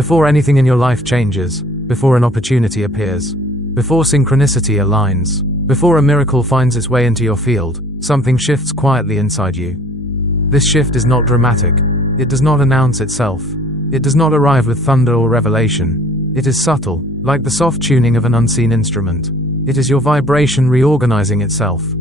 Before anything in your life changes, before an opportunity appears, before synchronicity aligns, before a miracle finds its way into your field, something shifts quietly inside you. This shift is not dramatic. It does not announce itself. It does not arrive with thunder or revelation. It is subtle, like the soft tuning of an unseen instrument. It is your vibration reorganizing itself.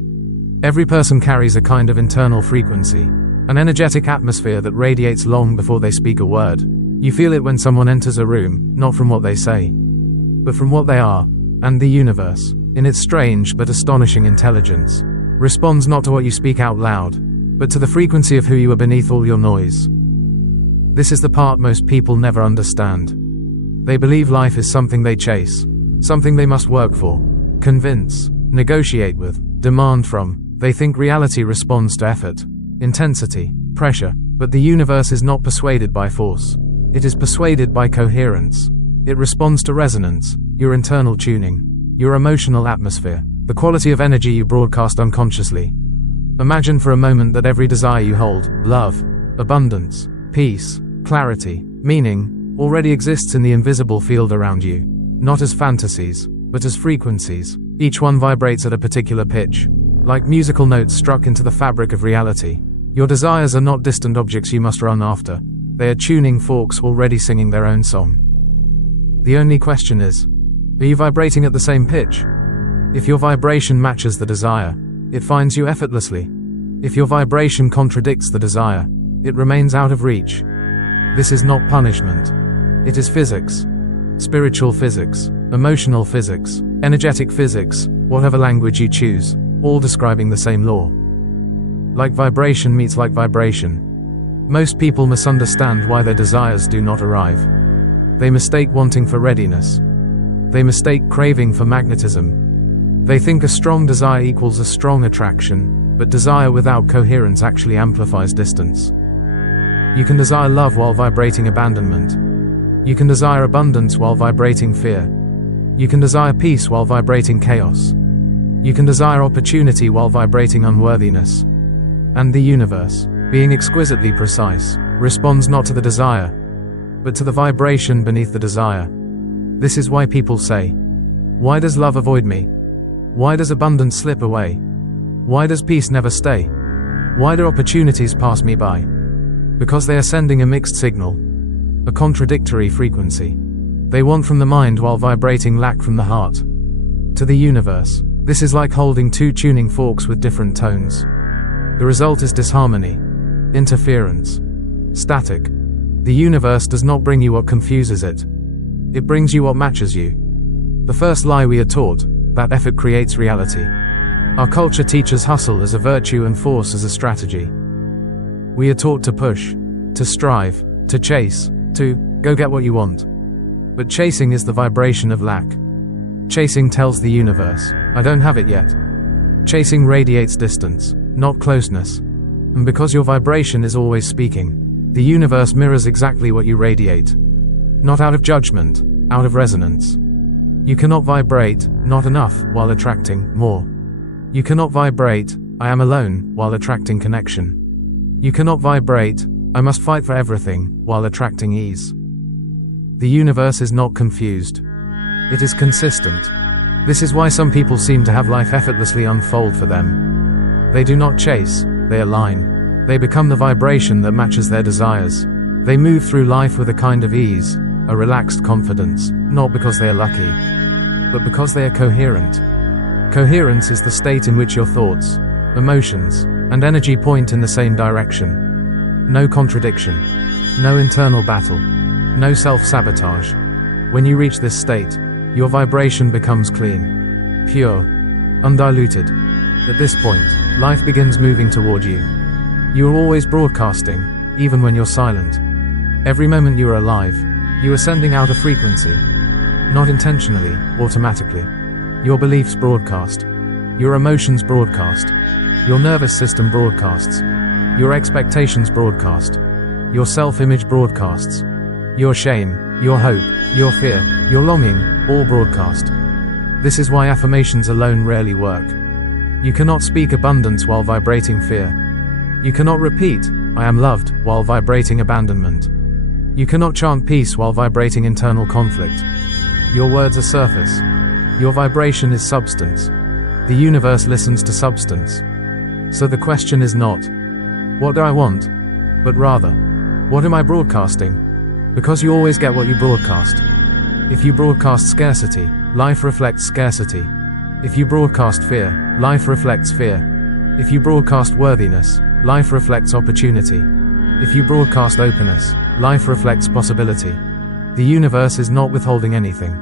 Every person carries a kind of internal frequency, an energetic atmosphere that radiates long before they speak a word. You feel it when someone enters a room, not from what they say, but from what they are. And the universe, in its strange but astonishing intelligence, responds not to what you speak out loud, but to the frequency of who you are beneath all your noise. This is the part most people never understand. They believe life is something they chase, something they must work for, convince, negotiate with, demand from. They think reality responds to effort, intensity, pressure, but the universe is not persuaded by force. It is persuaded by coherence. It responds to resonance, your internal tuning, your emotional atmosphere, the quality of energy you broadcast unconsciously. Imagine for a moment that every desire you hold, love, abundance, peace, clarity, meaning, already exists in the invisible field around you. Not as fantasies, but as frequencies. Each one vibrates at a particular pitch, like musical notes struck into the fabric of reality. Your desires are not distant objects you must run after. They are tuning forks already singing their own song. The only question is, are you vibrating at the same pitch? If your vibration matches the desire, it finds you effortlessly. If your vibration contradicts the desire, it remains out of reach. This is not punishment. It is physics. Spiritual physics, emotional physics, energetic physics, whatever language you choose, all describing the same law. Like vibration meets like vibration. Most people misunderstand why their desires do not arrive. They mistake wanting for readiness. They mistake craving for magnetism. They think a strong desire equals a strong attraction, but desire without coherence actually amplifies distance. You can desire love while vibrating abandonment. You can desire abundance while vibrating fear. You can desire peace while vibrating chaos. You can desire opportunity while vibrating unworthiness. And the universe, being exquisitely precise, responds not to the desire, but to the vibration beneath the desire. This is why people say, "Why does love avoid me? Why does abundance slip away? Why does peace never stay? Why do opportunities pass me by?" Because they are sending a mixed signal, a contradictory frequency. They want from the mind while vibrating lack from the heart. To the universe, this is like holding two tuning forks with different tones. The result is disharmony, interference, static. The universe does not bring you what confuses it. It brings you what matches you. The first lie we are taught, that effort creates reality. Our culture teaches hustle as a virtue and force as a strategy. We are taught to push, to strive, to chase, to go get what you want. But chasing is the vibration of lack. Chasing tells the universe, "I don't have it yet." Chasing radiates distance, not closeness. And because your vibration is always speaking, the universe mirrors exactly what you radiate. Not out of judgment, out of resonance. You cannot vibrate, "not enough," while attracting more. You cannot vibrate, "I am alone," while attracting connection. You cannot vibrate, "I must fight for everything," while attracting ease. The universe is not confused. It is consistent. This is why some people seem to have life effortlessly unfold for them. They do not chase, they align. They become the vibration that matches their desires. They move through life with a kind of ease, a relaxed confidence, not because they are lucky, but because they are coherent. Coherence is the state in which your thoughts, emotions, and energy point in the same direction. No contradiction. No internal battle. No self-sabotage. When you reach this state, your vibration becomes clean, pure, undiluted. At this point, life begins moving toward you. You are always broadcasting, even when you're silent. Every moment you are alive, you are sending out a frequency. Not intentionally, automatically. Your beliefs broadcast. Your emotions broadcast. Your nervous system broadcasts. Your expectations broadcast. Your self-image broadcasts. Your shame, your hope, your fear, your longing, all broadcast. This is why affirmations alone rarely work. You cannot speak abundance while vibrating fear. You cannot repeat, "I am loved," while vibrating abandonment. You cannot chant peace while vibrating internal conflict. Your words are surface. Your vibration is substance. The universe listens to substance. So the question is not, what do I want? But rather, what am I broadcasting? Because you always get what you broadcast. If you broadcast scarcity, life reflects scarcity. If you broadcast fear, life reflects fear. If you broadcast worthiness, life reflects opportunity. If you broadcast openness, life reflects possibility. The universe is not withholding anything.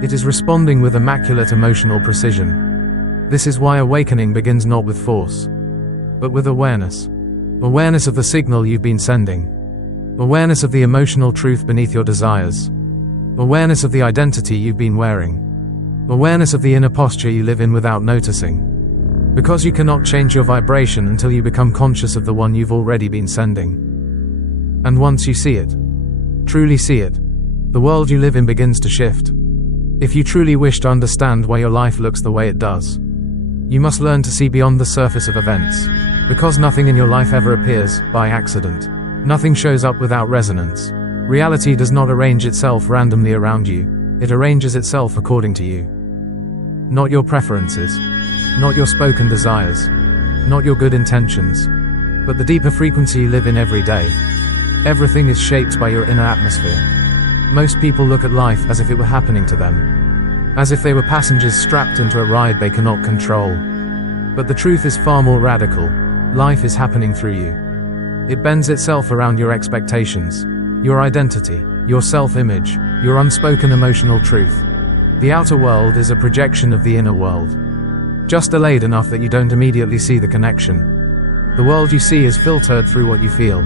It is responding with immaculate emotional precision. This is why awakening begins not with force, but with awareness. Awareness of the signal you've been sending. Awareness of the emotional truth beneath your desires. Awareness of the identity you've been wearing. Awareness of the inner posture you live in without noticing. Because you cannot change your vibration until you become conscious of the one you've already been sending. And once you see it, truly see it, the world you live in begins to shift. If you truly wish to understand why your life looks the way it does, you must learn to see beyond the surface of events. Because nothing in your life ever appears by accident. Nothing shows up without resonance. Reality does not arrange itself randomly around you. It arranges itself according to you. Not your preferences. Not your spoken desires. Not your good intentions. But the deeper frequency you live in every day. Everything is shaped by your inner atmosphere. Most people look at life as if it were happening to them. As if they were passengers strapped into a ride they cannot control. But the truth is far more radical. Life is happening through you. It bends itself around your expectations, your identity, your self-image, your unspoken emotional truth. The outer world is a projection of the inner world. Just delayed enough that you don't immediately see the connection. The world you see is filtered through what you feel.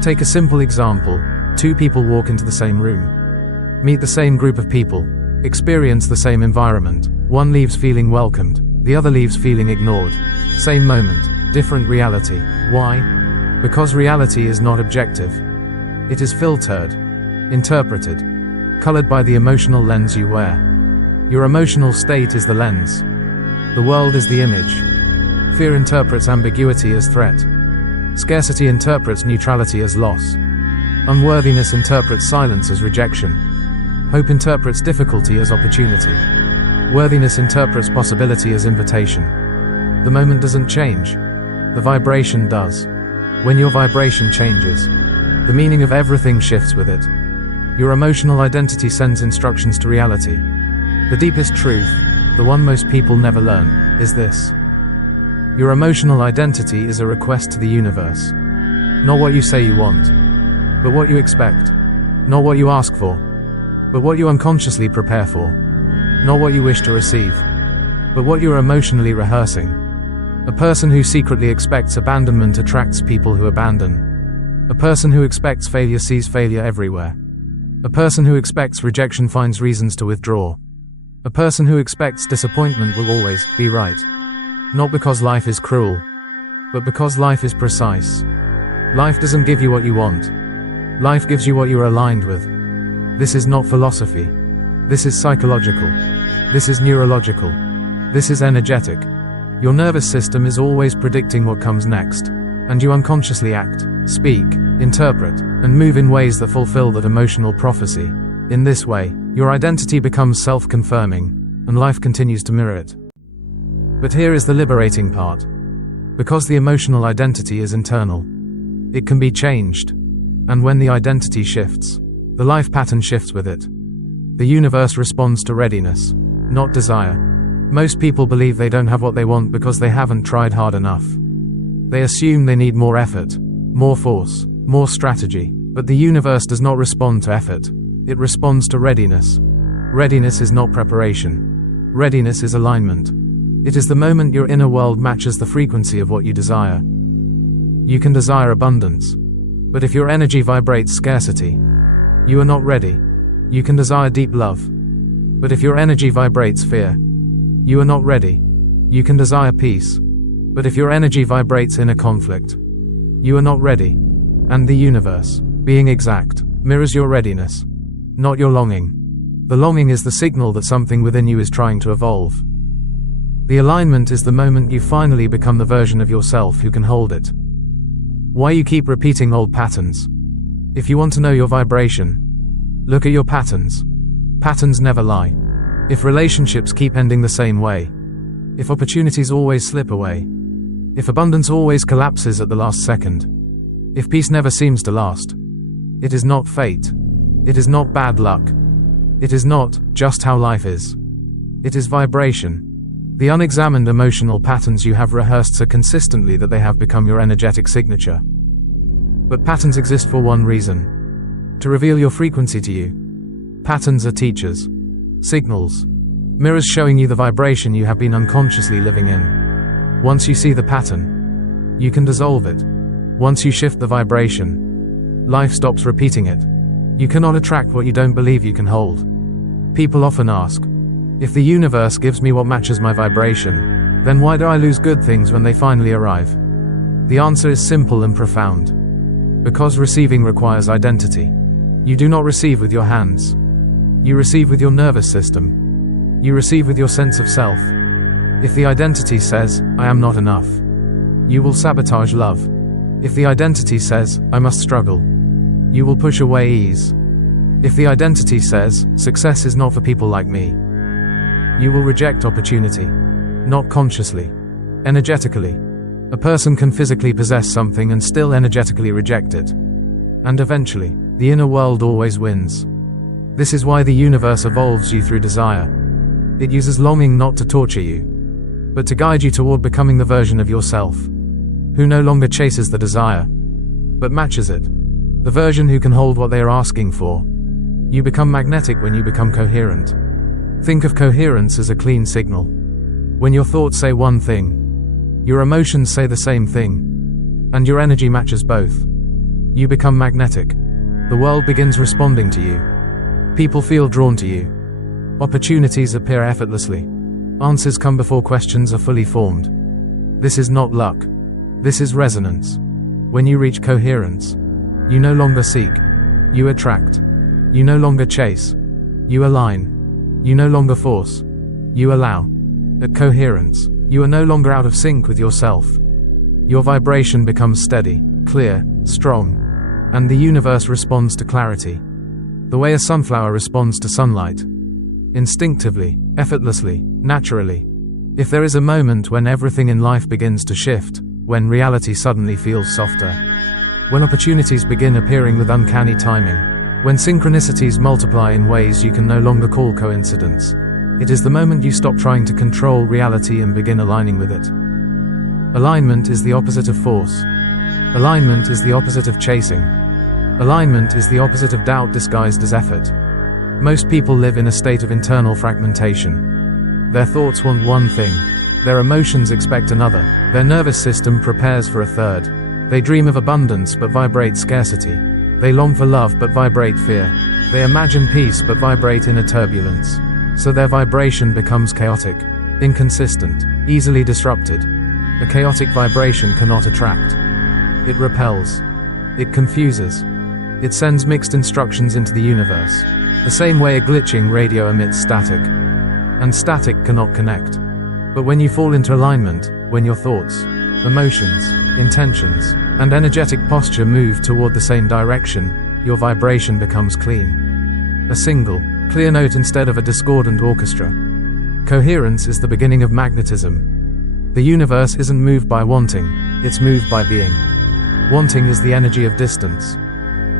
Take a simple example. Two people walk into the same room. Meet the same group of people. Experience the same environment. One leaves feeling welcomed. The other leaves feeling ignored. Same moment. Different reality. Why? Because reality is not objective. It is filtered, interpreted, colored by the emotional lens you wear. Your emotional state is the lens. The world is the image. Fear interprets ambiguity as threat. Scarcity interprets neutrality as loss. Unworthiness interprets silence as rejection. Hope interprets difficulty as opportunity. Worthiness interprets possibility as invitation. The moment doesn't change. The vibration does. When your vibration changes, the meaning of everything shifts with it. Your emotional identity sends instructions to reality. The deepest truth, the one most people never learn, is this. Your emotional identity is a request to the universe. Not what you say you want, but what you expect. Not what you ask for, but what you unconsciously prepare for. Not what you wish to receive, but what you are emotionally rehearsing. A person who secretly expects abandonment attracts people who abandon. A person who expects failure sees failure everywhere. A person who expects rejection finds reasons to withdraw. A person who expects disappointment will always be right. Not because life is cruel, but because life is precise. Life doesn't give you what you want. Life gives you what you are aligned with. This is not philosophy. This is psychological. This is neurological. This is energetic. Your nervous system is always predicting what comes next, and you unconsciously act, speak, interpret, and move in ways that fulfill that emotional prophecy. In this way, your identity becomes self-confirming, and life continues to mirror it. But here is the liberating part. Because the emotional identity is internal, it can be changed. And when the identity shifts, the life pattern shifts with it. The universe responds to readiness, not desire. Most people believe they don't have what they want because they haven't tried hard enough. They assume they need more effort, more force, more strategy. But the universe does not respond to effort. It responds to readiness. Readiness is not preparation. Readiness is alignment. It is the moment your inner world matches the frequency of what you desire. You can desire abundance, but if your energy vibrates scarcity, you are not ready. You can desire deep love, but if your energy vibrates fear, you are not ready. You can desire peace, but if your energy vibrates inner conflict, you are not ready. And the universe, being exact, mirrors your readiness, not your longing. The longing is the signal that something within you is trying to evolve. The alignment is the moment you finally become the version of yourself who can hold it. Why you keep repeating old patterns? If you want to know your vibration, look at your patterns. Patterns never lie. If relationships keep ending the same way, if opportunities always slip away, if abundance always collapses at the last second, if peace never seems to last, it is not fate. It is not bad luck. It is not just how life is. It is vibration. The unexamined emotional patterns you have rehearsed so consistently that they have become your energetic signature. But patterns exist for one reason: to reveal your frequency to you. Patterns are teachers, signals, mirrors showing you the vibration you have been unconsciously living in. Once you see the pattern, you can dissolve it. Once you shift the vibration, life stops repeating it. You cannot attract what you don't believe you can hold. People often ask, if the universe gives me what matches my vibration, then why do I lose good things when they finally arrive? The answer is simple and profound. Because receiving requires identity. You do not receive with your hands. You receive with your nervous system. You receive with your sense of self. If the identity says, I am not enough, you will sabotage love. If the identity says, I must struggle, you will push away ease. If the identity says, success is not for people like me, you will reject opportunity. Not consciously. Energetically. A person can physically possess something and still energetically reject it. And eventually, the inner world always wins. This is why the universe evolves you through desire. It uses longing not to torture you, but to guide you toward becoming the version of yourself who no longer chases the desire, but matches it. The version who can hold what they are asking for. You become magnetic when you become coherent. Think of coherence as a clean signal. When your thoughts say one thing, your emotions say the same thing, and your energy matches both, you become magnetic. The world begins responding to you. People feel drawn to you. Opportunities appear effortlessly. Answers come before questions are fully formed. This is not luck. This is resonance. When you reach coherence, you no longer seek. You attract. You no longer chase. You align. You no longer force. You allow. At coherence, you are no longer out of sync with yourself. Your vibration becomes steady, clear, strong, and the universe responds to clarity. The way a sunflower responds to sunlight. Instinctively, effortlessly, naturally. If there is a moment when everything in life begins to shift, when reality suddenly feels softer, when opportunities begin appearing with uncanny timing, when synchronicities multiply in ways you can no longer call coincidence, it is the moment you stop trying to control reality and begin aligning with it. Alignment is the opposite of force. Alignment is the opposite of chasing. Alignment is the opposite of doubt disguised as effort. Most people live in a state of internal fragmentation. Their thoughts want one thing. Their emotions expect another. Their nervous system prepares for a third. They dream of abundance but vibrate scarcity. They long for love but vibrate fear. They imagine peace but vibrate inner turbulence. So their vibration becomes chaotic, inconsistent, easily disrupted. A chaotic vibration cannot attract. It repels. It confuses. It sends mixed instructions into the universe. The same way a glitching radio emits static. And static cannot connect. But when you fall into alignment, when your thoughts, emotions, intentions, and energetic posture move toward the same direction, your vibration becomes clean. A single, clear note instead of a discordant orchestra. Coherence is the beginning of magnetism. The universe isn't moved by wanting, it's moved by being. Wanting is the energy of distance.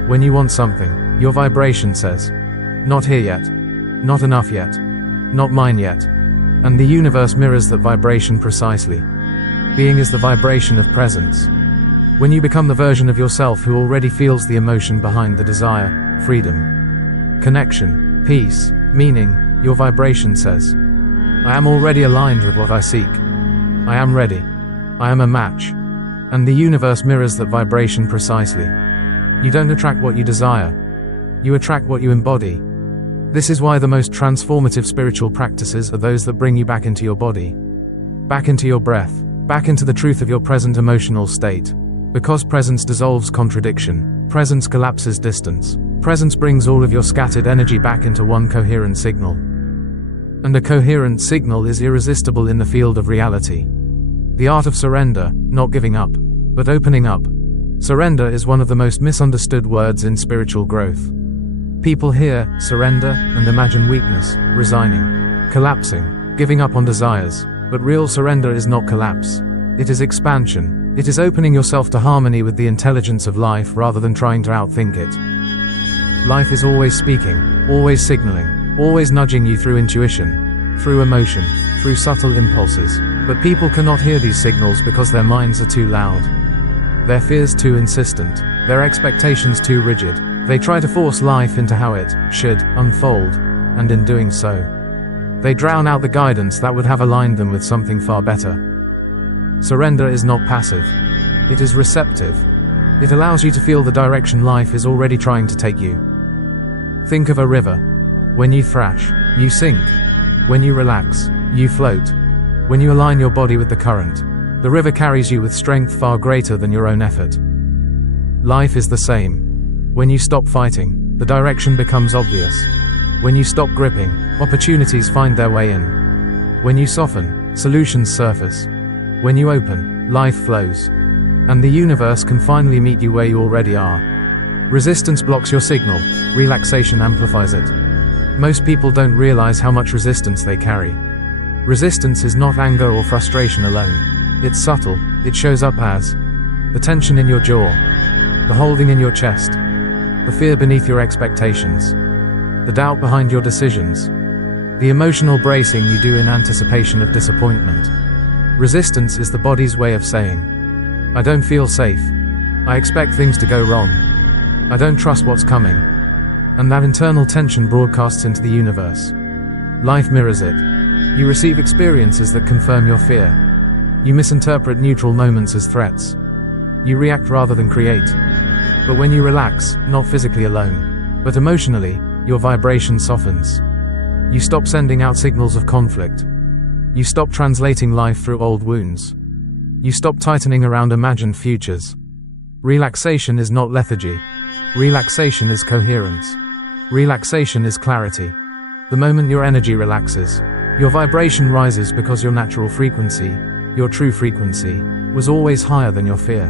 When you want something, your vibration says, not here yet, not enough yet, not mine yet. And the universe mirrors that vibration precisely. Being is the vibration of presence. When you become the version of yourself who already feels the emotion behind the desire, freedom, connection, peace, meaning, your vibration says, I am already aligned with what I seek. I am ready. I am a match. And the universe mirrors that vibration precisely. You don't attract what you desire. You attract what you embody. This is why the most transformative spiritual practices are those that bring you back into your body, back into your breath, back into the truth of your present emotional state. Because presence dissolves contradiction, presence collapses distance, presence brings all of your scattered energy back into one coherent signal. And a coherent signal is irresistible in the field of reality. The art of surrender, not giving up, but opening up. Surrender is one of the most misunderstood words in spiritual growth. People hear surrender and imagine weakness, resigning, collapsing, giving up on desires. But real surrender is not collapse. It is expansion. It is opening yourself to harmony with the intelligence of life rather than trying to outthink it. Life is always speaking, always signaling, always nudging you through intuition, through emotion, through subtle impulses. But people cannot hear these signals because their minds are too loud. Their fears too insistent, their expectations too rigid. They try to force life into how it should unfold, and in doing so, they drown out the guidance that would have aligned them with something far better. Surrender is not passive. It is receptive. It allows you to feel the direction life is already trying to take you. Think of a river. When you thrash, you sink. When you relax, you float. When you align your body with the current, the river carries you with strength far greater than your own effort. Life is the same. When you stop fighting, the direction becomes obvious. When you stop gripping, opportunities find their way in. When you soften, solutions surface. When you open, life flows. And the universe can finally meet you where you already are. Resistance blocks your signal, relaxation amplifies it. Most people don't realize how much resistance they carry. Resistance is not anger or frustration alone. It's subtle. It shows up as the tension in your jaw, the holding in your chest, the fear beneath your expectations, the doubt behind your decisions, the emotional bracing you do in anticipation of disappointment. Resistance is the body's way of saying, I don't feel safe. I expect things to go wrong. I don't trust what's coming. And that internal tension broadcasts into the universe. Life mirrors it. You receive experiences that confirm your fear. You misinterpret neutral moments as threats. You react rather than create. But when you relax, not physically alone, but emotionally, your vibration softens. You stop sending out signals of conflict. You stop translating life through old wounds. You stop tightening around imagined futures. Relaxation is not lethargy. Relaxation is coherence. Relaxation is clarity. The moment your energy relaxes, your vibration rises because your natural frequency, your true frequency, was always higher than your fear.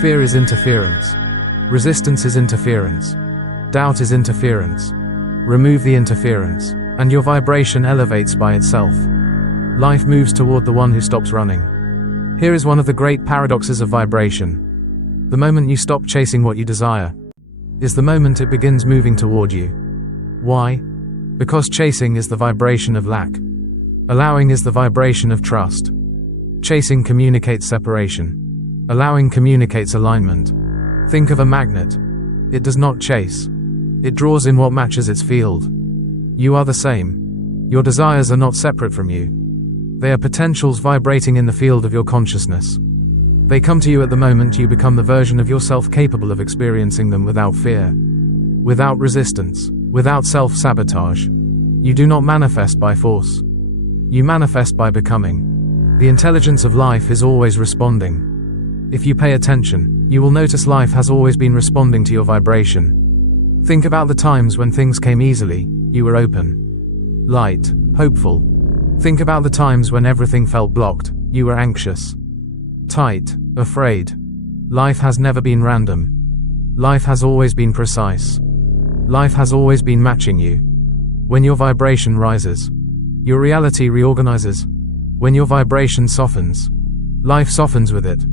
Fear is interference. Resistance is interference. Doubt is interference. Remove the interference, and your vibration elevates by itself. Life moves toward the one who stops running. Here is one of the great paradoxes of vibration. The moment you stop chasing what you desire, is the moment it begins moving toward you. Why? Because chasing is the vibration of lack. Allowing is the vibration of trust. Chasing communicates separation. Allowing communicates alignment. Think of a magnet. It does not chase. It draws in what matches its field. You are the same. Your desires are not separate from you. They are potentials vibrating in the field of your consciousness. They come to you at the moment you become the version of yourself capable of experiencing them without fear, without resistance, without self-sabotage. You do not manifest by force. You manifest by becoming. The intelligence of life is always responding. If you pay attention, you will notice life has always been responding to your vibration. Think about the times when things came easily. You were open, light, hopeful. Think about the times when everything felt blocked. You were anxious, tight, afraid. Life has never been random. Life has always been precise. Life has always been matching you. When your vibration rises, your reality reorganizes. When your vibration softens, life softens with it.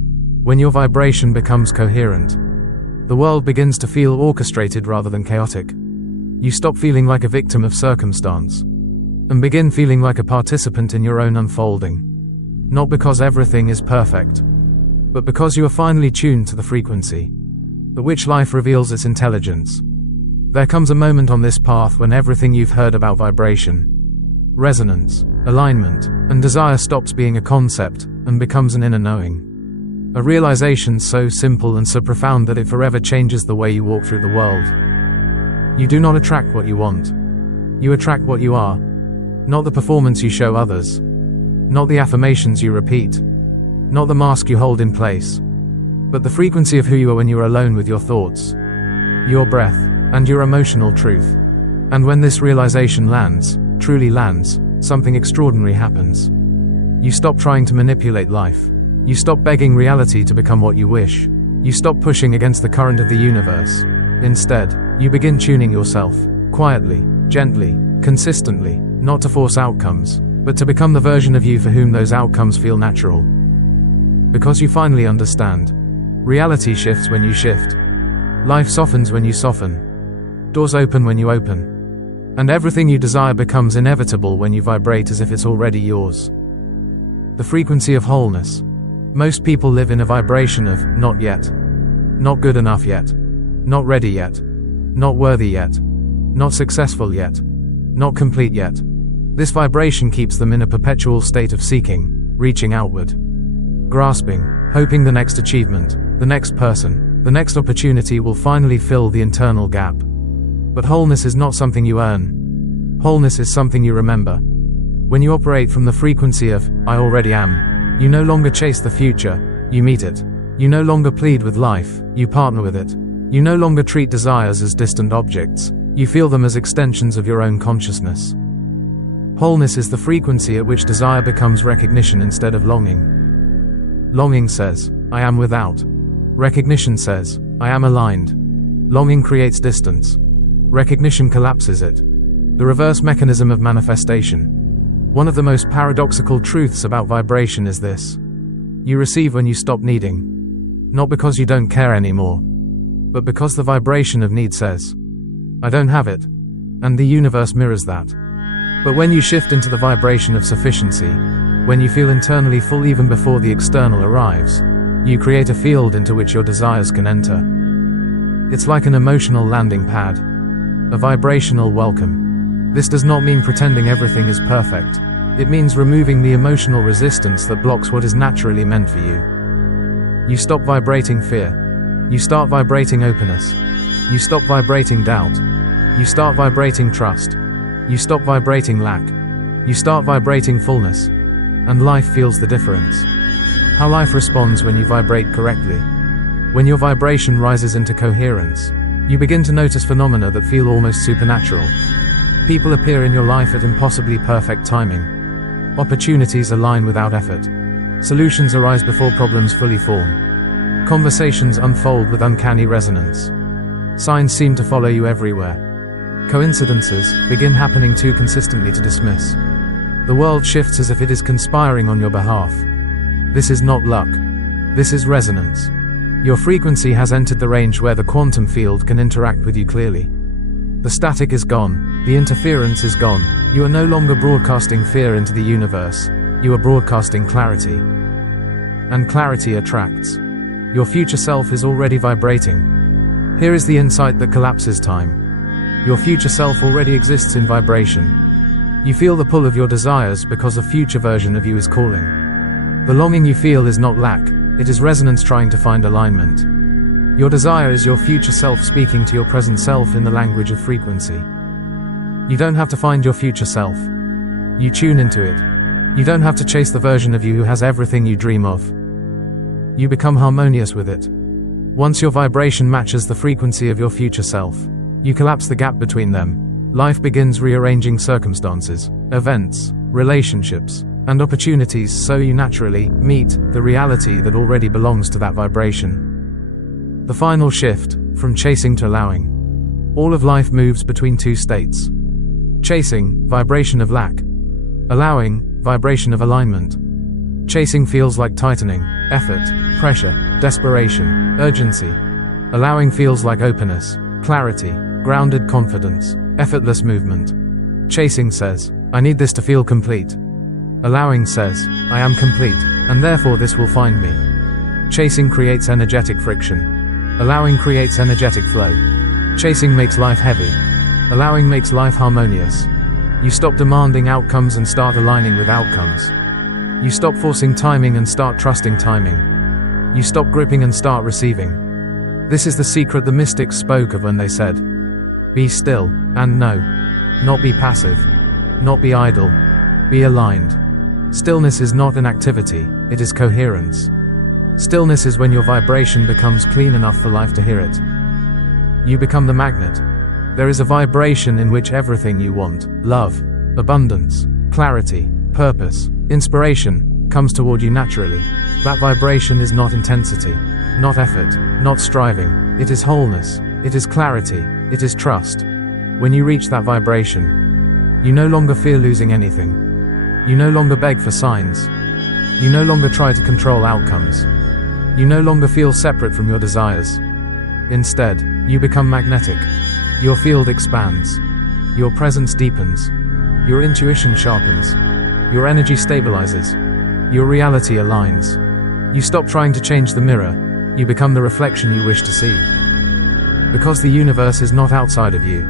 When your vibration becomes coherent, the world begins to feel orchestrated rather than chaotic. You stop feeling like a victim of circumstance, and begin feeling like a participant in your own unfolding. Not because everything is perfect, but because you are finally tuned to the frequency at which life reveals its intelligence. There comes a moment on this path when everything you've heard about vibration, resonance, alignment, and desire stops being a concept and becomes an inner knowing. A realization so simple and so profound that it forever changes the way you walk through the world. You do not attract what you want. You attract what you are. Not the performance you show others. Not the affirmations you repeat. Not the mask you hold in place. But the frequency of who you are when you are alone with your thoughts, your breath, and your emotional truth. And when this realization lands, truly lands, something extraordinary happens. You stop trying to manipulate life. You stop begging reality to become what you wish. You stop pushing against the current of the universe. Instead, you begin tuning yourself, quietly, gently, consistently, not to force outcomes, but to become the version of you for whom those outcomes feel natural. Because you finally understand. Reality shifts when you shift. Life softens when you soften. Doors open when you open. And everything you desire becomes inevitable when you vibrate as if it's already yours. The frequency of wholeness. Most people live in a vibration of not yet, not good enough yet, not ready yet, not worthy yet, not successful yet, not complete yet. This vibration keeps them in a perpetual state of seeking, reaching outward, grasping, hoping the next achievement, the next person, the next opportunity will finally fill the internal gap. But wholeness is not something you earn. Wholeness is something you remember. When you operate from the frequency of I already am, you no longer chase the future, you meet it. You no longer plead with life, you partner with it. You no longer treat desires as distant objects, you feel them as extensions of your own consciousness. Wholeness is the frequency at which desire becomes recognition instead of longing. Longing says, I am without. Recognition says, I am aligned. Longing creates distance. Recognition collapses it. The reverse mechanism of manifestation. One of the most paradoxical truths about vibration is this. You receive when you stop needing. Not because you don't care anymore, but because the vibration of need says, I don't have it. And the universe mirrors that. But when you shift into the vibration of sufficiency, when you feel internally full even before the external arrives, you create a field into which your desires can enter. It's like an emotional landing pad. A vibrational welcome. This does not mean pretending everything is perfect. It means removing the emotional resistance that blocks what is naturally meant for you. You stop vibrating fear. You start vibrating openness. You stop vibrating doubt. You start vibrating trust. You stop vibrating lack. You start vibrating fullness. And life feels the difference. How life responds when you vibrate correctly. When your vibration rises into coherence, you begin to notice phenomena that feel almost supernatural. People appear in your life at impossibly perfect timing. Opportunities align without effort. Solutions arise before problems fully form. Conversations unfold with uncanny resonance. Signs seem to follow you everywhere. Coincidences begin happening too consistently to dismiss. The world shifts as if it is conspiring on your behalf. This is not luck. This is resonance. Your frequency has entered the range where the quantum field can interact with you clearly. The static is gone, the interference is gone, you are no longer broadcasting fear into the universe, you are broadcasting clarity. And clarity attracts. Your future self is already vibrating. Here is the insight that collapses time. Your future self already exists in vibration. You feel the pull of your desires because a future version of you is calling. The longing you feel is not lack, it is resonance trying to find alignment. Your desire is your future self speaking to your present self in the language of frequency. You don't have to find your future self. You tune into it. You don't have to chase the version of you who has everything you dream of. You become harmonious with it. Once your vibration matches the frequency of your future self, you collapse the gap between them. Life begins rearranging circumstances, events, relationships, and opportunities so you naturally meet the reality that already belongs to that vibration. The final shift, from chasing to allowing. All of life moves between two states. Chasing, vibration of lack. Allowing, vibration of alignment. Chasing feels like tightening, effort, pressure, desperation, urgency. Allowing feels like openness, clarity, grounded confidence, effortless movement. Chasing says, I need this to feel complete. Allowing says, I am complete, and therefore this will find me. Chasing creates energetic friction. Allowing creates energetic flow. Chasing makes life heavy. Allowing makes life harmonious. You stop demanding outcomes and start aligning with outcomes. You stop forcing timing and start trusting timing. You stop gripping and start receiving. This is the secret the mystics spoke of when they said, be still, and know. Not be passive. Not be idle. Be aligned. Stillness is not inactivity, it is coherence. Stillness is when your vibration becomes clean enough for life to hear it. You become the magnet. There is a vibration in which everything you want, love, abundance, clarity, purpose, inspiration, comes toward you naturally. That vibration is not intensity, not effort, not striving. It is wholeness. It is clarity. It is trust. When you reach that vibration, you no longer fear losing anything. You no longer beg for signs. You no longer try to control outcomes. You no longer feel separate from your desires. Instead, you become magnetic. Your field expands. Your presence deepens. Your intuition sharpens. Your energy stabilizes. Your reality aligns. You stop trying to change the mirror. You become the reflection you wish to see. Because the universe is not outside of you.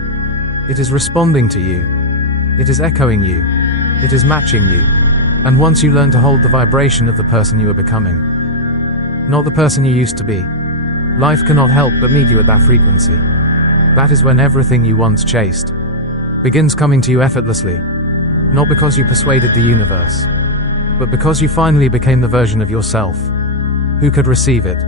It is responding to you. It is echoing you. It is matching you. And once you learn to hold the vibration of the person you are becoming, not the person you used to be, life cannot help but meet you at that frequency. That is when everything you once chased begins coming to you effortlessly. Not because you persuaded the universe, but because you finally became the version of yourself who could receive it.